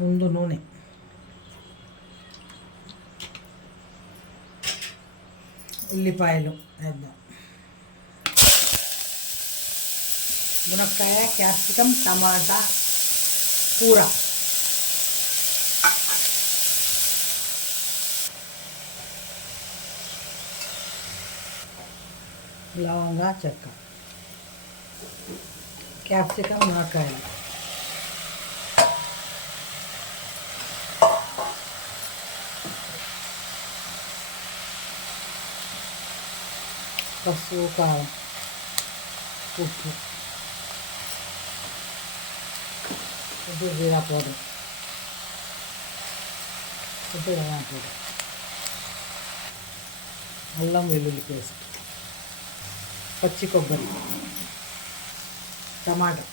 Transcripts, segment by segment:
ముందు నూనె, ఉల్లిపాయలు వేద్దాం, మునక్కాయ, క్యాప్సికమ్, టమాటా కూర, లవంగా, చెక్క, క్యాప్సికమ్, మునక్కాయలు, పసుపు, కారం, ఉప్పు, కొద్దిగా జీరా పౌడర్, కొద్దిగా ధనియా పౌడర్, అల్లం వెల్లుల్లి పేస్ట్, పచ్చి కొబ్బరి, టమాటా,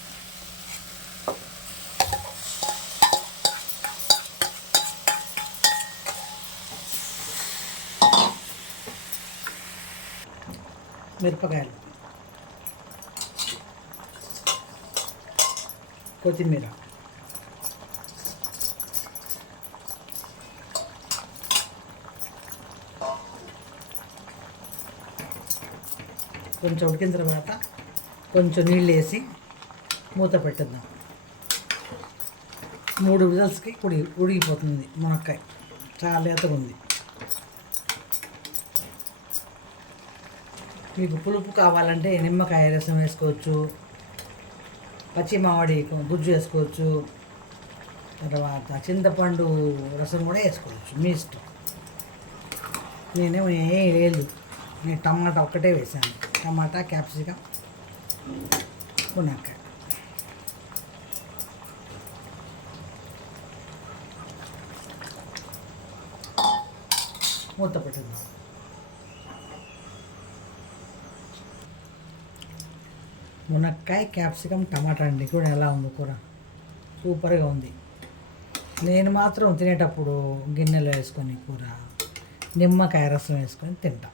మిరపకాయలు, కొత్తిమీర, కొంచెం ఉడికిన తర్వాత కొంచెం నీళ్ళు వేసి మూత పెట్టేద్దాం. 3 విజిల్స్కి ఉడికిపోతుంది. మునక్కాయ చాలా లేతగా ఉంది. మీకు పులుపు కావాలంటే నిమ్మకాయ రసం వేసుకోవచ్చు, పచ్చి మామిడి గుజ్జు వేసుకోవచ్చు, తర్వాత చింతపండు రసం కూడా వేసుకోవచ్చు, మీ ఇష్టం. నేనేమో ఏం లేదు, నేను టమాటా ఒక్కటే వేసాను. టమాటా, క్యాప్సికమ్, మునక్కాయ. మూత పెట్టేద్దాం. మునక్కాయ, క్యాప్సికమ్, టమాటా అండి. కూడా ఎలా ఉంది కూర? సూపర్గా ఉంది. నేను మాత్రం తినేటప్పుడు గిన్నెలో వేసుకొని కూర నిమ్మకాయ రసం వేసుకొని తింటాం.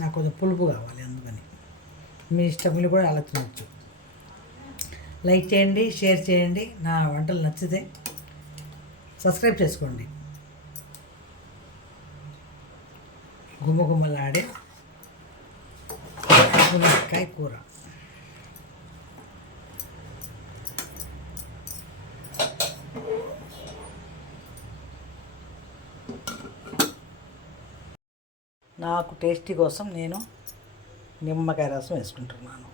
నాకు కొంచెం పులుపు కావాలి, అందుకని. మీ ఇష్టం, మీరు కూడా అలా తినచ్చు. లైక్ చేయండి, షేర్ చేయండి. నా వంటలు నచ్చితే సబ్స్క్రైబ్ చేసుకోండి. గుమ్మగుమ్మలాడే మునక్కాయ కూర. నాకు టేస్టీ కోసం నేను నిమ్మకాయ రసం వేసుకుంటున్నాను.